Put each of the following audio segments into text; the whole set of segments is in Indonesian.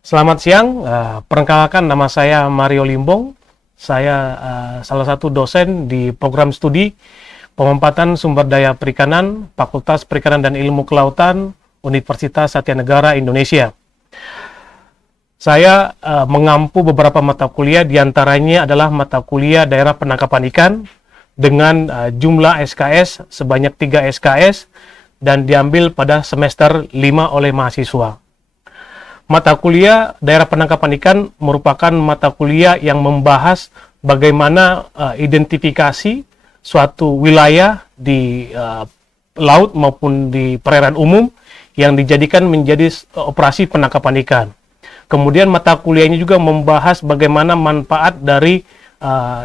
Selamat siang, perkenalkan nama saya Mario Limbong. Saya salah satu dosen di program studi Penempatan Sumber Daya Perikanan, Fakultas Perikanan dan Ilmu Kelautan, Universitas Satya Negara Indonesia. Saya mengampu beberapa mata kuliah, diantaranya adalah mata kuliah Daerah Penangkapan Ikan dengan jumlah SKS sebanyak 3 SKS dan diambil pada semester 5 oleh mahasiswa. Mata kuliah Daerah Penangkapan Ikan merupakan mata kuliah yang membahas bagaimana identifikasi suatu wilayah di laut maupun di perairan umum yang dijadikan menjadi operasi penangkapan ikan. Kemudian mata kuliah ini juga membahas bagaimana manfaat dari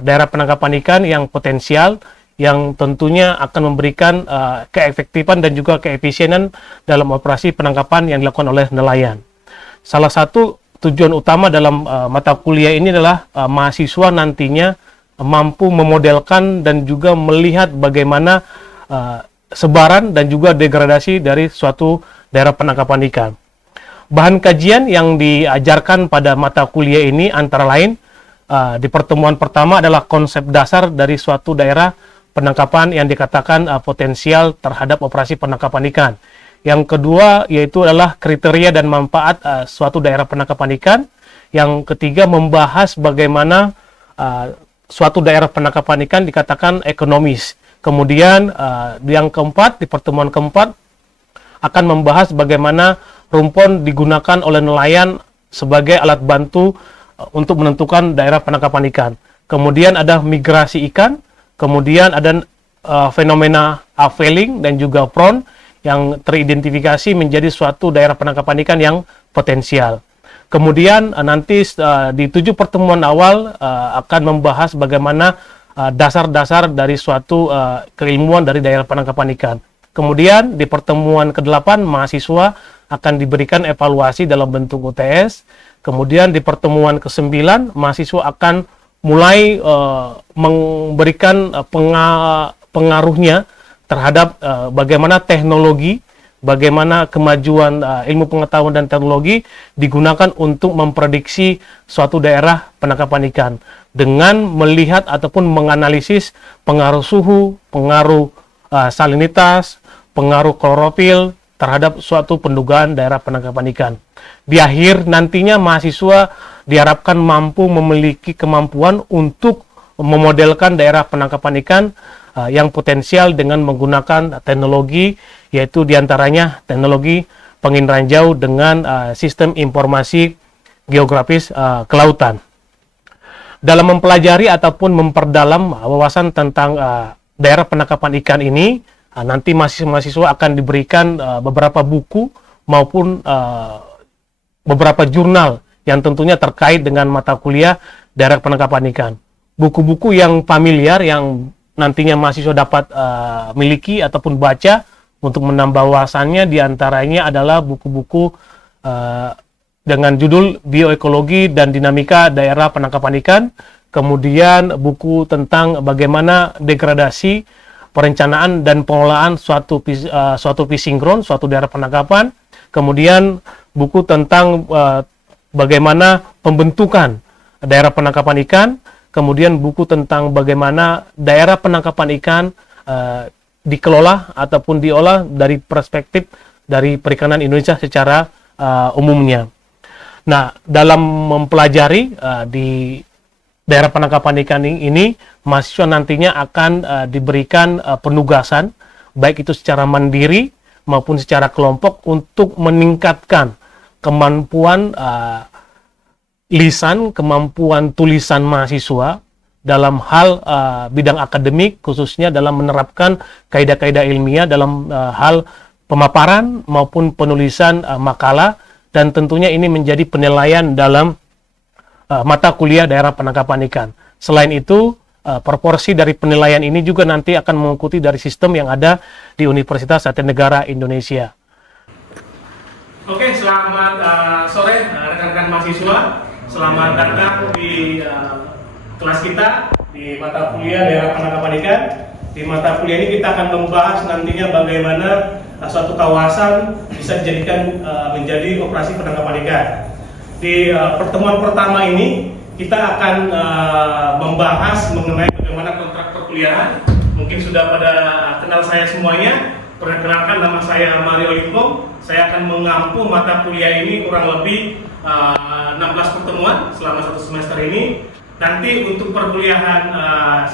daerah penangkapan ikan yang potensial, yang tentunya akan memberikan keefektifan dan juga keefisienan dalam operasi penangkapan yang dilakukan oleh nelayan. Salah satu tujuan utama dalam mata kuliah ini adalah mahasiswa nantinya mampu memodelkan dan juga melihat bagaimana sebaran dan juga degradasi dari suatu daerah penangkapan ikan. Bahan kajian yang diajarkan pada mata kuliah ini antara lain di pertemuan pertama adalah konsep dasar dari suatu daerah penangkapan yang dikatakan potensial terhadap operasi penangkapan ikan. Yang kedua yaitu adalah kriteria dan manfaat suatu daerah penangkapan ikan. Yang ketiga membahas bagaimana suatu daerah penangkapan ikan dikatakan ekonomis. Kemudian yang keempat, di pertemuan keempat akan membahas bagaimana rumpon digunakan oleh nelayan sebagai alat bantu untuk menentukan daerah penangkapan ikan. Kemudian ada migrasi ikan, kemudian ada fenomena upwelling dan juga prawn yang teridentifikasi menjadi suatu daerah penangkapan ikan yang potensial. Kemudian nanti di 7 pertemuan awal akan membahas bagaimana dasar-dasar dari suatu keilmuan dari daerah penangkapan ikan. Kemudian di pertemuan ke-8 mahasiswa akan diberikan evaluasi dalam bentuk UTS. Kemudian di pertemuan ke-9 mahasiswa akan mulai memberikan pengaruhnya terhadap bagaimana teknologi, bagaimana kemajuan ilmu pengetahuan dan teknologi digunakan untuk memprediksi suatu daerah penangkapan ikan dengan melihat ataupun menganalisis pengaruh suhu, pengaruh salinitas, pengaruh klorofil terhadap suatu pendugaan daerah penangkapan ikan. Di akhir nantinya mahasiswa diharapkan mampu memiliki kemampuan untuk memodelkan daerah penangkapan ikan yang potensial dengan menggunakan teknologi, yaitu diantaranya teknologi penginderaan jauh dengan sistem informasi geografis kelautan. Dalam mempelajari ataupun memperdalam wawasan tentang daerah penangkapan ikan ini, nanti mahasiswa akan diberikan beberapa buku maupun beberapa jurnal yang tentunya terkait dengan mata kuliah daerah penangkapan ikan. Buku-buku yang familiar yang nantinya mahasiswa dapat miliki ataupun baca untuk menambah wawasannya, diantaranya adalah buku-buku dengan judul Bioekologi dan Dinamika Daerah Penangkapan Ikan, kemudian buku tentang bagaimana degradasi, perencanaan dan pengelolaan suatu fishing ground, suatu daerah penangkapan, kemudian buku tentang bagaimana pembentukan daerah penangkapan ikan, kemudian buku tentang bagaimana daerah penangkapan ikan dikelola ataupun diolah dari perspektif dari perikanan Indonesia secara umumnya. Nah, dalam mempelajari di daerah penangkapan ikan ini, mahasiswa nantinya akan diberikan penugasan, baik itu secara mandiri maupun secara kelompok untuk meningkatkan kemampuan lisan, kemampuan tulisan mahasiswa dalam hal bidang akademik, khususnya dalam menerapkan kaidah-kaidah ilmiah dalam hal pemaparan maupun penulisan makalah, dan tentunya ini menjadi penilaian dalam mata kuliah daerah penangkapan ikan. Selain itu, proporsi dari penilaian ini juga nanti akan mengikuti dari sistem yang ada di Universitas Satya Negara Indonesia. Oke, selamat sore rekan-rekan mahasiswa. Selamat datang di kelas kita di mata kuliah daerah penangkapan ikan. Di mata kuliah ini kita akan membahas nantinya bagaimana suatu kawasan bisa dijadikan menjadi operasi penangkapan ikan. Di pertemuan pertama ini kita akan membahas mengenai bagaimana kontrak perkuliahan. Mungkin sudah pada kenal saya semuanya. Perkenalkan, nama saya Mario Limpo. Saya akan mengampu mata kuliah ini kurang lebih 16 pertemuan selama satu semester ini. Nanti untuk perkuliahan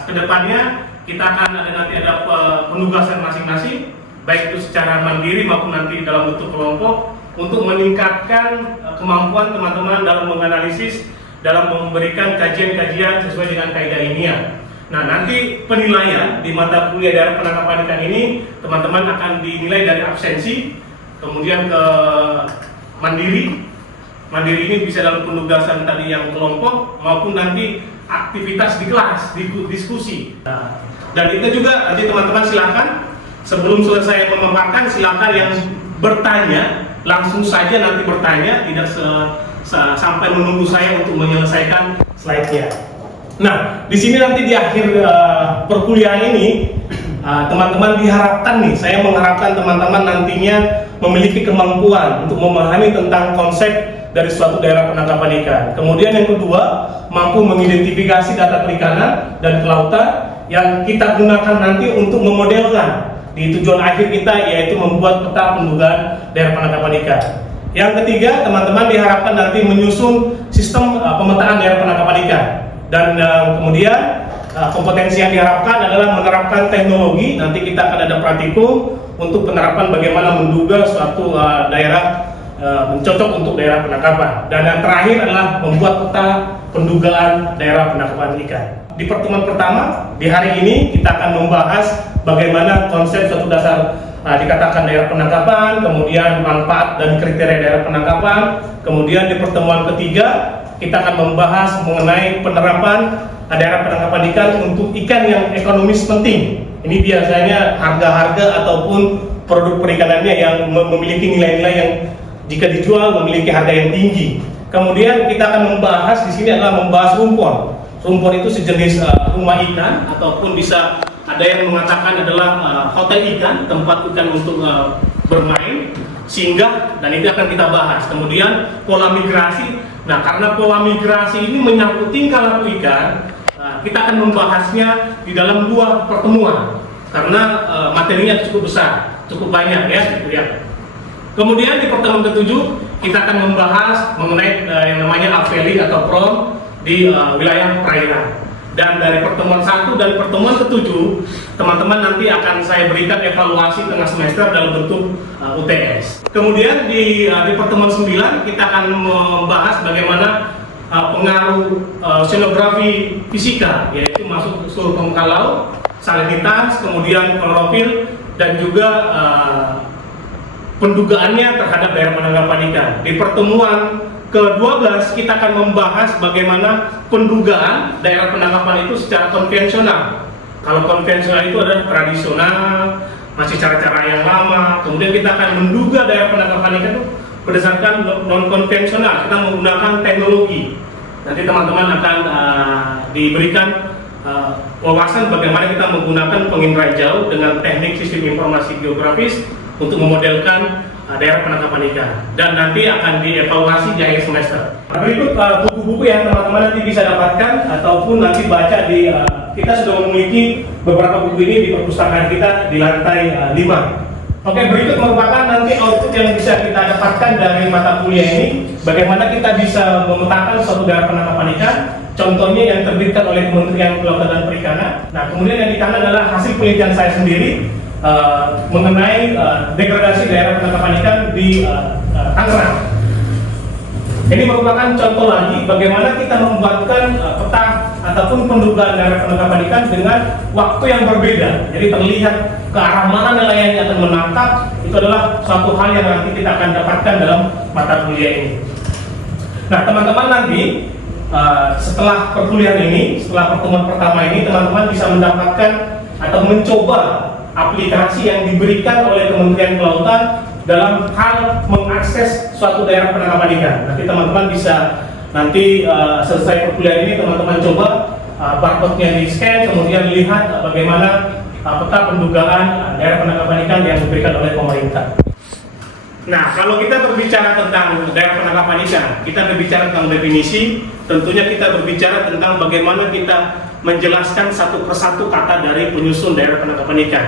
kedepannya kita akan nanti ada penugasan masing-masing, baik itu secara mandiri maupun nanti dalam bentuk kelompok, untuk meningkatkan kemampuan teman-teman dalam menganalisis, dalam memberikan kajian-kajian sesuai dengan kaidah ilmiah. Nah, nanti penilaian di mata kuliah daerah penangkapan ikan ini, teman-teman akan dinilai dari absensi, kemudian ke mandiri. Mandiri ini bisa dalam penugasan tadi yang kelompok, maupun nanti aktivitas di kelas, diskusi. Nah, dan itu juga nanti teman-teman silakan sebelum selesai memaparkan, silakan yang bertanya langsung saja nanti bertanya, tidak sampai menunggu saya untuk menyelesaikan slide-nya. Nah, di sini nanti di akhir perkuliahan ini teman-teman diharapkan nih, saya mengharapkan teman-teman nantinya memiliki kemampuan untuk memahami tentang konsep dari suatu daerah penangkapan ikan. Kemudian yang kedua, mampu mengidentifikasi data perikanan dan kelautan yang kita gunakan nanti untuk memodelkan di tujuan akhir kita, yaitu membuat peta pendugaan daerah penangkapan ikan. Yang ketiga, teman-teman diharapkan nanti menyusun sistem pemetaan daerah penangkapan ikan. Dan kemudian kompetensi yang diharapkan adalah menerapkan teknologi. Nanti kita akan ada praktikum untuk penerapan bagaimana menduga suatu daerah mencocok untuk daerah penangkapan. Dan yang terakhir adalah membuat peta pendugaan daerah penangkapan ikan. Di pertemuan pertama di hari ini kita akan membahas bagaimana konsep suatu dasar dikatakan daerah penangkapan, kemudian manfaat dan kriteria daerah penangkapan. Kemudian di pertemuan ketiga kita akan membahas mengenai penerapan daerah penangkapan ikan untuk ikan yang ekonomis penting. Ini biasanya harga-harga ataupun produk perikanannya yang memiliki nilai-nilai yang jika dijual memiliki harga yang tinggi. Kemudian kita akan membahas di sini adalah membahas rumpon. Rumpon itu sejenis rumah ikan, ataupun bisa ada yang mengatakan adalah hotel ikan, tempat ikan untuk bermain, singgah, dan itu akan kita bahas. Kemudian pola migrasi. Nah, karena pola migrasi ini menyangkut tingkah laku ikan, kita akan membahasnya di dalam 2 pertemuan karena materinya cukup besar, cukup banyak ya, gitu ya. Kemudian di pertemuan ke-7 kita akan membahas mengenai yang namanya upwelling atau prom di wilayah perairan. Dan dari pertemuan 1 dan pertemuan ke-7 teman-teman nanti akan saya berikan evaluasi tengah semester dalam bentuk UTS. Kemudian di pertemuan 9 kita akan membahas bagaimana pengaruh oceanografi fisika, yaitu masuk seluruh permukaan laut, salinitas, kemudian klorofil, dan juga pendugaannya terhadap daerah penangkapan ikan. Di pertemuan ke-12 kita akan membahas bagaimana pendugaan daerah penangkapan itu secara konvensional. Kalau konvensional itu adalah tradisional, masih cara-cara yang lama. Kemudian kita akan menduga daerah penangkapan ikan itu berdasarkan non-konvensional, kita menggunakan teknologi. Nanti teman-teman akan diberikan wawasan bagaimana kita menggunakan pengindera jauh dengan teknik sistem informasi geografis untuk memodelkan daerah penangkapan ikan, dan nanti akan dievaluasi di akhir semester. Berikut buku-buku yang teman-teman nanti bisa dapatkan ataupun nanti baca di kita sudah memiliki beberapa buku ini di perpustakaan kita di lantai 5. Oke, berikut merupakan nanti output yang bisa kita dapatkan dari mata kuliah ini, bagaimana kita bisa memetakan suatu daerah penangkapan ikan. Contohnya yang terbitkan oleh Kementerian Kelautan dan Perikanan. Nah, kemudian yang di kanan adalah hasil penelitian saya sendiri mengenai degradasi daerah penangkapan ikan di Tangerang. Ini merupakan contoh lagi bagaimana kita membuatkan peta ataupun pendugaan daerah penangkapan ikan dengan waktu yang berbeda. Jadi terlihat ke arah mana nelayan yang akan menangkap, itu adalah suatu hal yang nanti kita akan dapatkan dalam mata kuliah ini. Nah, teman-teman nanti setelah perkuliahan ini, setelah pertemuan pertama ini, teman-teman bisa mendapatkan atau mencoba aplikasi yang diberikan oleh Kementerian Kelautan dalam hal mengakses suatu daerah penangkapan ikan. Nanti teman-teman bisa selesai perkuliahan ini teman-teman coba barcode-nya di scan, kemudian lihat bagaimana peta pendugaan daerah penangkapan ikan yang diberikan oleh pemerintah. Nah, kalau kita berbicara tentang daerah penangkapan ikan, kita berbicara tentang definisi, tentunya kita berbicara tentang bagaimana kita menjelaskan satu persatu kata dari penyusun daerah penangkapan ikan.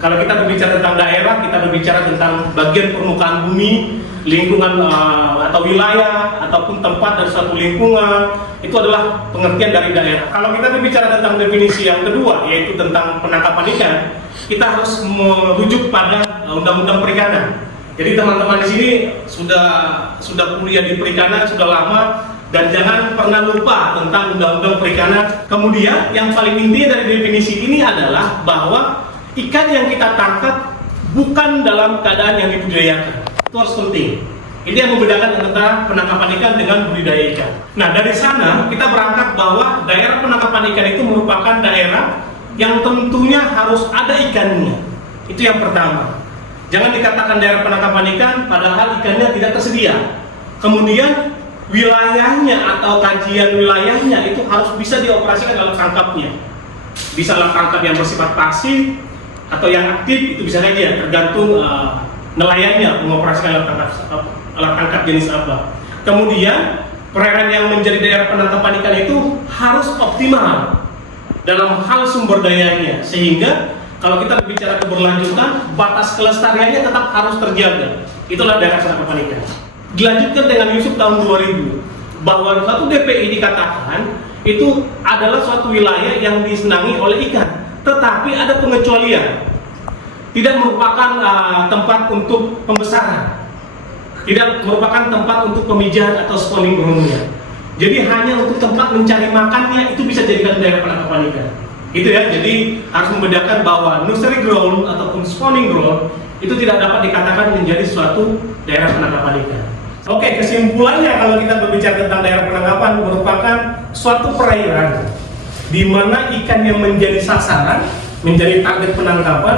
Kalau kita berbicara tentang daerah, kita berbicara tentang bagian permukaan bumi, lingkungan atau wilayah, ataupun tempat dari suatu lingkungan, itu adalah pengertian dari daerah. Kalau kita berbicara tentang definisi yang kedua, yaitu tentang penangkapan ikan, kita harus merujuk pada Undang-Undang Perikanan. Jadi teman-teman di sini sudah kuliah di perikanan sudah lama, dan jangan pernah lupa tentang Undang-Undang Perikanan. Kemudian yang paling inti dari definisi ini adalah bahwa ikan yang kita tangkap bukan dalam keadaan yang dibudidayakan. Itu harus penting. Ini yang membedakan antara penangkapan ikan dengan budidaya ikan. Nah, dari sana kita berangkat bahwa daerah penangkapan ikan itu merupakan daerah yang tentunya harus ada ikannya. Itu yang pertama. Jangan dikatakan daerah penangkapan ikan padahal ikannya tidak tersedia. Kemudian wilayahnya atau kajian wilayahnya itu harus bisa dioperasikan dalam tangkapnya. Bisa dalam tangkap yang bersifat pasif atau yang aktif, itu bisa saja tergantung nelayannya mengoperasikan alat tangkap jenis apa. Kemudian perairan yang menjadi daerah penangkapan ikan itu harus optimal dalam hal sumber dayanya, sehingga kalau kita berbicara keberlanjutan, batas kelestariannya tetap harus terjaga. Itulah daerah penangkapan ikan. Dilanjutkan dengan Yusuf tahun 2000, bahwa suatu DPI dikatakan itu adalah suatu wilayah yang disenangi oleh ikan, tetapi ada pengecualian. Tidak merupakan tempat untuk pembesaran, tidak merupakan tempat untuk pemijahan atau spawning groundnya. Jadi hanya untuk tempat mencari makannya, itu bisa jadikan daerah penangkapan ikan. Itu ya, jadi harus membedakan bahwa nursery ground ataupun spawning ground itu tidak dapat dikatakan menjadi suatu daerah penangkapan ikan. Oke, kesimpulannya kalau kita berbicara tentang daerah penangkapan, merupakan suatu perairan di mana ikan yang menjadi sasaran, menjadi target penangkapan,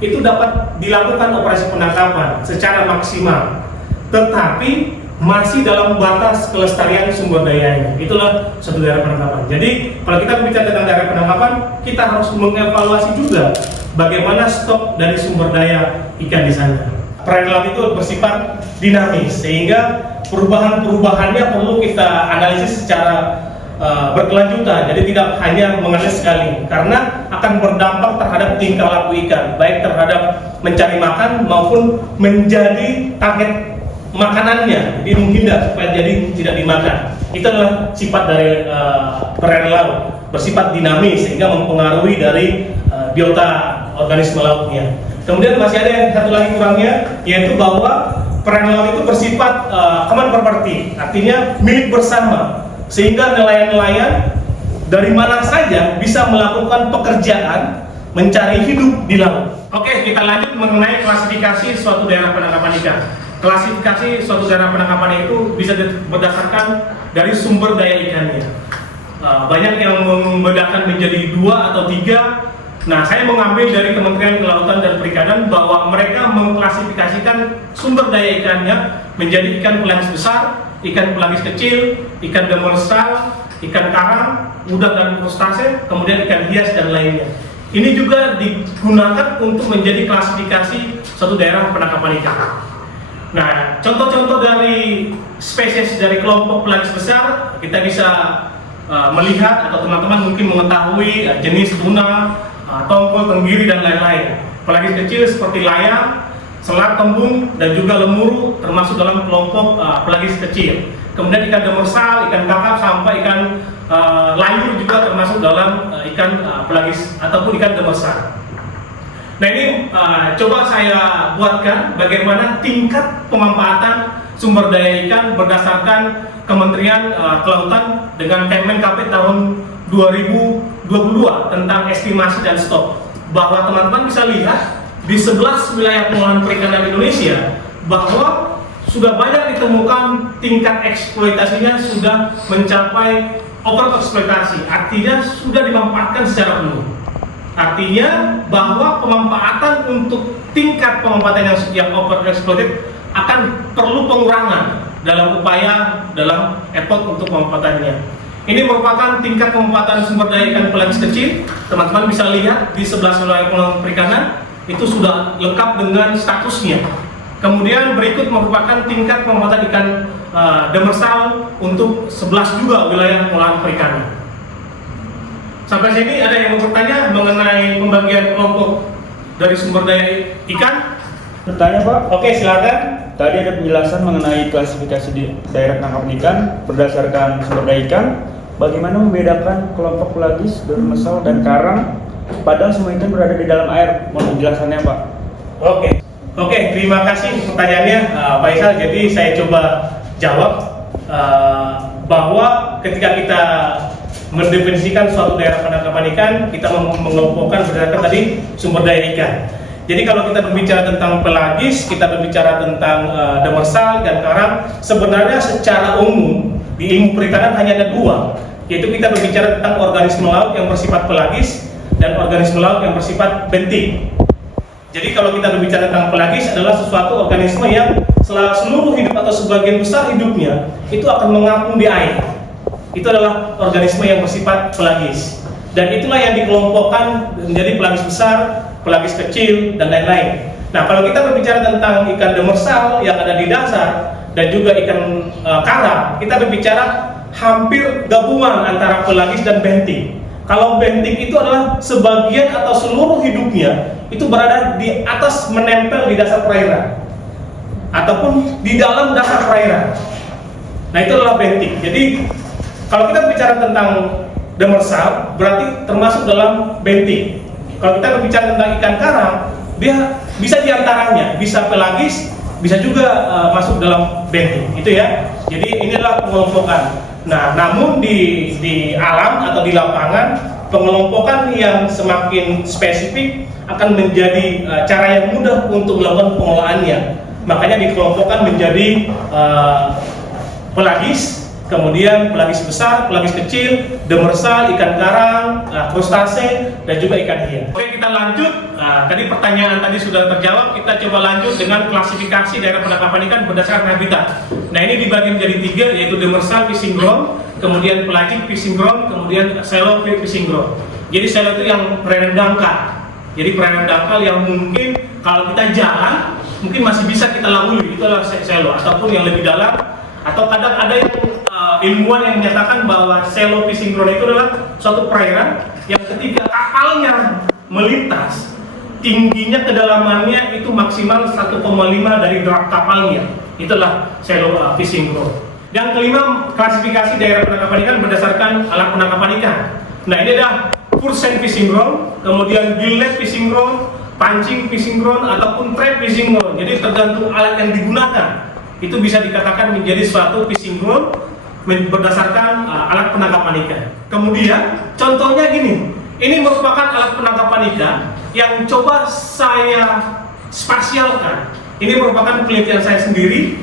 itu dapat dilakukan operasi penangkapan secara maksimal, tetapi masih dalam batas kelestarian sumber dayanya. Itulah suatu daerah penangkapan. Jadi kalau kita berbicara tentang daerah penangkapan, kita harus mengevaluasi juga bagaimana stok dari sumber daya ikan di sana. Perairan laut itu bersifat dinamis, sehingga perubahan-perubahannya perlu kita analisis secara berkelanjutan. Jadi tidak hanya menganalisis sekali, karena akan berdampak terhadap tingkah laku ikan, baik terhadap mencari makan maupun menjadi target makanannya, jadi menghindar supaya jadi tidak dimakan. Itu adalah sifat dari perairan laut, bersifat dinamis sehingga mempengaruhi dari biota organisme lautnya. Kemudian masih ada yang satu lagi kurangnya, yaitu bahwa perairan laut itu bersifat common property, artinya milik bersama, sehingga nelayan-nelayan dari mana saja bisa melakukan pekerjaan mencari hidup di laut. Oke, kita lanjut mengenai klasifikasi suatu daerah penangkapan ikan. Klasifikasi suatu daerah penangkapan itu bisa berdasarkan dari sumber daya ikannya. Banyak yang membedakan menjadi 2 atau 3. Nah, saya mengambil dari Kementerian Kelautan dan Perikanan bahwa mereka mengklasifikasikan sumber daya ikannya menjadi ikan pelagis besar, ikan pelagis kecil, ikan demersal, ikan karang, udang dan krustase, kemudian ikan hias dan lainnya. Ini juga digunakan untuk menjadi klasifikasi suatu daerah penangkapan ikan. Nah, contoh-contoh dari spesies dari kelompok pelagis besar, kita bisa melihat atau teman-teman mungkin mengetahui jenis tuna, tongkol, tenggiri dan lain-lain. Pelagis kecil seperti layang, selat kembung dan juga lemuru termasuk dalam kelompok pelagis kecil. Kemudian ikan demersal, ikan kakap sampai ikan layur juga termasuk dalam ikan pelagis ataupun ikan demersal. Nah, ini coba saya buatkan bagaimana tingkat pemanfaatan sumber daya ikan berdasarkan Kementerian Kelautan dengan Kemen KP tahun 2022 tentang estimasi dan stok. Bahwa teman-teman bisa lihat di 11 wilayah pengolahan perikanan Indonesia bahwa sudah banyak ditemukan tingkat eksploitasinya sudah mencapai overeksploitasi, artinya sudah dimanfaatkan secara penuh. Artinya bahwa pemanfaatan untuk tingkat pemanfaatan yang overexploited akan perlu pengurangan dalam upaya dalam effort untuk pemanfaatannya. Ini merupakan tingkat pemanfaatan sumber daya ikan pelagis kecil. Teman-teman bisa lihat di 11 wilayah pengolahan perikanan itu sudah lengkap dengan statusnya. Kemudian berikut merupakan tingkat pemanfaatan ikan demersal untuk 11 juga wilayah pengolahan perikanan. Sampai sini ada yang mau bertanya mengenai pembagian kelompok dari sumber daya ikan? Bertanya Pak. Oke, silakan. Tadi ada penjelasan mengenai klasifikasi di daerah penangkapan ikan berdasarkan sumber daya ikan. Bagaimana membedakan kelompok pelagis, demersal, dan karang padahal semua ikan berada di dalam air? Mohon penjelasannya Pak. Oke, terima kasih pertanyaannya Pak Isal. Jadi saya coba jawab bahwa ketika kita mendefinisikan suatu daerah penangkapan ikan, kita mengelompokkan berdasarkan tadi sumber daya ikan. Jadi kalau kita berbicara tentang pelagis, kita berbicara tentang demersal dan karang, sebenarnya secara umum di ilmu perikanan hanya ada dua, yaitu kita berbicara tentang organisme laut yang bersifat pelagis dan organisme laut yang bersifat bentik. Jadi kalau kita berbicara tentang pelagis adalah sesuatu organisme yang seluruh hidup atau sebagian besar hidupnya itu akan mengapung di air. Itu adalah organisme yang bersifat pelagis. Dan itulah yang dikelompokkan menjadi pelagis besar, pelagis kecil, dan lain-lain. Nah, kalau kita berbicara tentang ikan demersal yang ada di dasar dan juga ikan karang, kita berbicara hampir gabungan antara pelagis dan bentik. Kalau bentik itu adalah sebagian atau seluruh hidupnya itu berada di atas, menempel di dasar perairan ataupun di dalam dasar perairan. Nah, itu adalah bentik. Jadi kalau kita bicara tentang demersal berarti termasuk dalam bentik. Kalau kita berbicara tentang ikan karang, dia bisa diantaranya, bisa pelagis, bisa juga masuk dalam bentik, itu ya. Jadi inilah pengelompokan. Nah, namun di alam atau di lapangan, pengelompokan yang semakin spesifik akan menjadi cara yang mudah untuk melakukan pengolahannya. Makanya dikelompokkan menjadi pelagis, kemudian pelagis besar, pelagis kecil, demersal, ikan karang, krustase, dan juga ikan hias. Oke, kita lanjut. Tadi pertanyaan tadi sudah terjawab. Kita coba lanjut dengan klasifikasi daerah penangkapan ikan berdasarkan habitat. Nah, ini dibagi menjadi tiga, yaitu demersal fishing ground, kemudian pelagic fishing ground, kemudian shallow fishing ground. Jadi shallow itu yang perairan dangkal. Jadi perairan dangkal yang mungkin kalau kita jalan mungkin masih bisa kita lalui, itu adalah shallow, ataupun yang lebih dalam. Atau kadang ada yang ilmuwan yang menyatakan bahwa shallow fishing ground itu adalah suatu perairan yang ketika kapalnya melintas, tingginya kedalamannya itu maksimal 1,5 dari drag kapalnya. Itulah shallow fishing ground. Yang kelima, klasifikasi daerah penangkapan ikan berdasarkan alat penangkapan ikan. Nah, ini ada purseine fishing ground, kemudian gillnet fishing ground, pancing fishing ground, ataupun trap fishing ground. Jadi tergantung alat yang digunakan, itu bisa dikatakan menjadi suatu fishing ground berdasarkan alat penangkapan ikan. Kemudian contohnya gini, ini merupakan alat penangkapan ikan yang coba saya spasialkan. Ini merupakan penelitian saya sendiri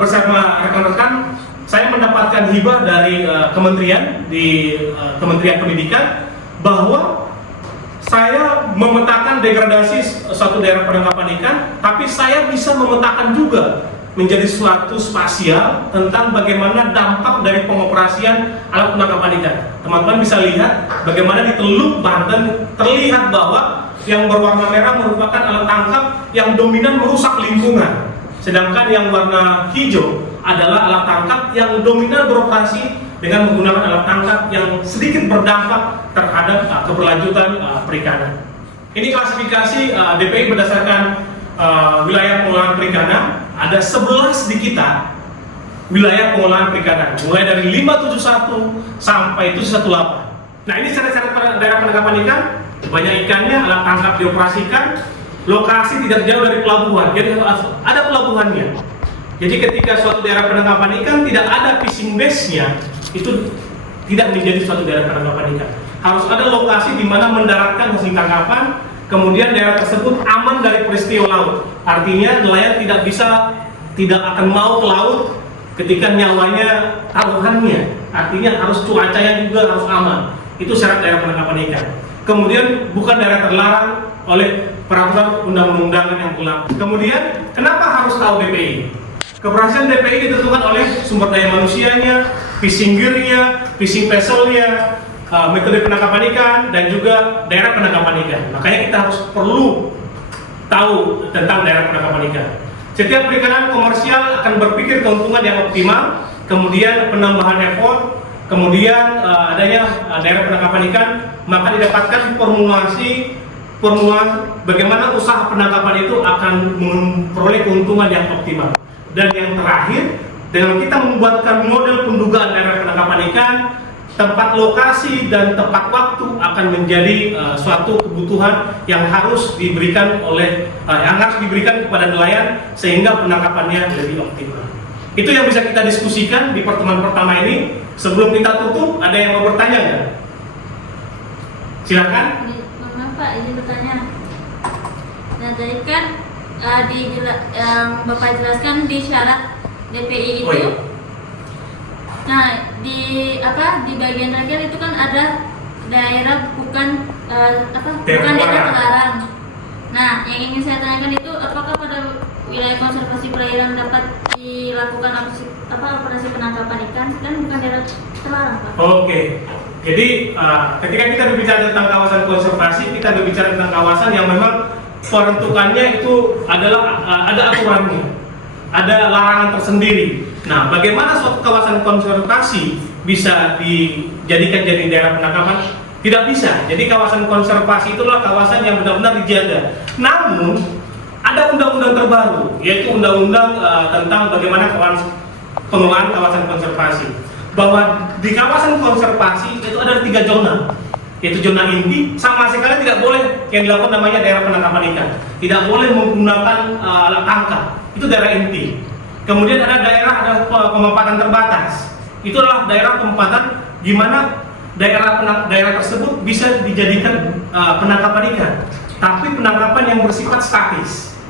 bersama rekan-rekan. Saya mendapatkan hibah dari kementerian di Kementerian Pendidikan bahwa saya memetakan degradasi suatu daerah penangkapan ikan, tapi saya bisa memetakan juga menjadi suatu spasial tentang bagaimana dampak dari pengoperasian alat penangkapan ikan. Teman-teman bisa lihat bagaimana di Teluk Banten terlihat bahwa yang berwarna merah merupakan alat tangkap yang dominan merusak lingkungan, sedangkan yang warna hijau adalah alat tangkap yang dominan beroperasi dengan menggunakan alat tangkap yang sedikit berdampak terhadap keberlanjutan perikanan. Ini klasifikasi DPI berdasarkan wilayah pengolahan perikanan. Ada 11 di kita wilayah pengolahan perikanan, mulai dari 571 sampai 718. Nah, ini syarat-syarat daerah penangkapan ikan. Banyak ikannya, alat tangkap dioperasikan, lokasi tidak jauh dari pelabuhan, jadi ada pelabuhannya. Jadi ketika suatu daerah penangkapan ikan tidak ada fishing base-nya, itu tidak menjadi suatu daerah penangkapan ikan. Harus ada lokasi di mana mendaratkan hasil tangkapan. Kemudian daerah tersebut aman dari peristiwa laut. Artinya nelayan tidak akan mau ke laut ketika nyawanya taruhannya. Artinya harus cuacanya juga harus aman. Itu syarat daerah penangkapan ikan. Kemudian bukan daerah terlarang oleh peraturan undang-undangan yang berlaku. Kemudian kenapa harus tahu DPI? Keberhasilan DPI ditentukan oleh sumber daya manusianya, fishing gear-nya, fishing vessel-nya, metode penangkapan ikan, dan juga daerah penangkapan ikan. Makanya kita harus perlu tahu tentang daerah penangkapan ikan. Setiap perikanan komersial akan berpikir keuntungan yang optimal, kemudian penambahan effort, kemudian adanya daerah penangkapan ikan, maka didapatkan formulasi bagaimana usaha penangkapan itu akan memperoleh keuntungan yang optimal. Dan yang terakhir, dengan kita membuatkan model pendugaan daerah penangkapan ikan, tempat lokasi dan tepat waktu akan menjadi suatu kebutuhan yang harus diberikan kepada nelayan sehingga penangkapannya lebih optimal. Itu yang bisa kita diskusikan di pertemuan pertama ini. Sebelum kita tutup, ada yang mau bertanya nggak? Silakan. Maaf Pak, izin bertanya. Nah tadi kan yang Bapak jelaskan di syarat DPI itu. Oh, iya. Nah di bagian terakhir itu kan ada daerah bukan daerah terlarang. Nah yang ingin saya tanyakan itu apakah pada wilayah konservasi perairan dapat dilakukan operasi penangkapan ikan dan bukan daerah terlarang Pak? Oke. Jadi ketika kita berbicara tentang kawasan konservasi, kita berbicara tentang kawasan yang memang peruntukannya itu adalah ada aturannya, ada larangan tersendiri. Nah, bagaimana suatu kawasan konservasi bisa dijadikan jadi daerah penangkapan? Tidak bisa. Jadi kawasan konservasi itulah kawasan yang benar-benar dijaga. Namun ada undang-undang terbaru, yaitu undang-undang tentang bagaimana pengelolaan kawasan konservasi. Bahwa di kawasan konservasi itu ada 3 zona, yaitu zona inti, sama sekali tidak boleh yang dilakukan namanya daerah penangkapan ikan, tidak boleh menggunakan alat tangkap, itu daerah inti. Kemudian ada pemampatan terbatas, itu adalah daerah pemampatan di mana daerah tersebut bisa dijadikan penangkapan ikan, tapi penangkapan yang bersifat statis.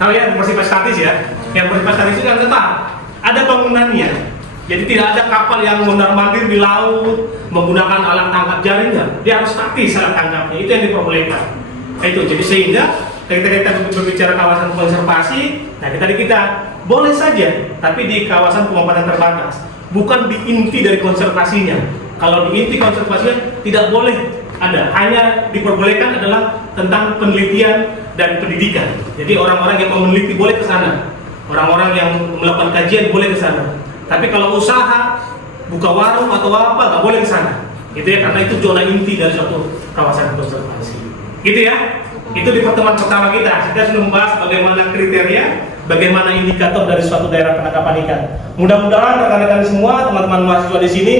Tahu ya, bersifat statis ya, yang bersifat statis itu yang tetap ada bangunannya. Jadi tidak ada kapal yang mondar-mandir di laut menggunakan alat tangkap jaring, dia harus statis alat tangkapnya, itu yang diperbolehkan. Itu jadi sehingga ketika kita berbicara kawasan konservasi, nah kita boleh saja, tapi di kawasan pemampatan terbatas, bukan di inti dari konservasinya. Kalau di inti konservasinya tidak boleh ada, hanya diperbolehkan adalah tentang penelitian dan pendidikan. Jadi orang-orang yang mau meneliti boleh ke sana, orang-orang yang melakukan kajian boleh ke sana. Tapi kalau usaha, buka warung atau apa, nggak boleh ke sana. Gitu ya, karena itu zona inti dari suatu kawasan konservasi. Gitu ya. Itu di pertemuan pertama kita sudah membahas bagaimana kriteria, bagaimana indikator dari suatu daerah penangkapan ikan. Mudah-mudahan rekan-rekan semua, teman-teman mahasiswa di sini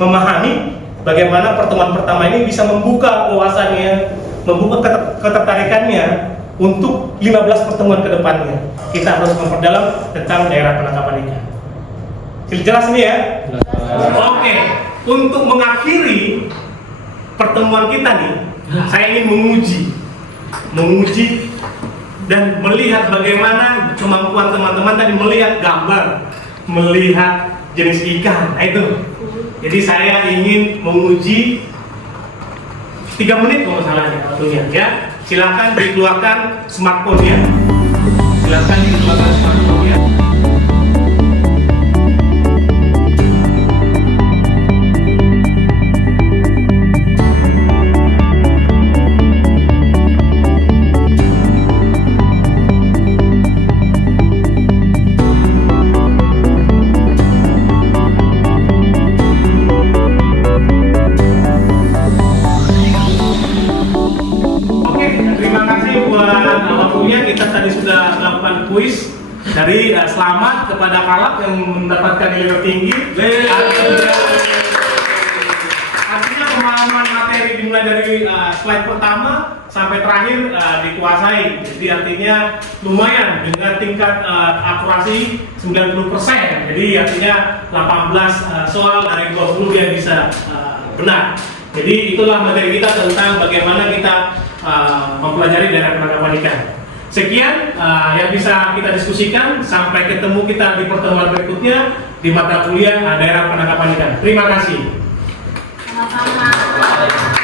memahami bagaimana pertemuan pertama ini bisa membuka wawasannya, membuka ketertarikannya untuk 15 pertemuan ke depannya. Kita harus memperdalam tentang daerah penangkapan ikan. Jelas ini ya? Oke, untuk mengakhiri pertemuan kita nih, saya ingin menguji dan melihat bagaimana kemampuan teman-teman tadi melihat gambar, melihat jenis ikan. Nah itu. Jadi saya ingin menguji 3 menit kalau salahnya waktunya ya. Silakan dikeluarkan smartphone-nya. Silakan dikeluarkan smartphone-nya. Kita tadi sudah melakukan kuis dari selamat kepada Kalap yang mendapatkan nilai tertinggi. Artinya pemahaman materi dimulai dari slide pertama sampai terakhir dikuasai. Jadi artinya lumayan dengan tingkat akurasi 90%. Jadi artinya 18 soal dari 20 dia bisa benar. Jadi itulah materi kita tentang bagaimana kita mempelajari daerah penangkapan ikan. Sekian yang bisa kita diskusikan. Sampai ketemu kita di pertemuan berikutnya di mata kuliah daerah penangkapan ikan. Terima kasih. Sama-sama.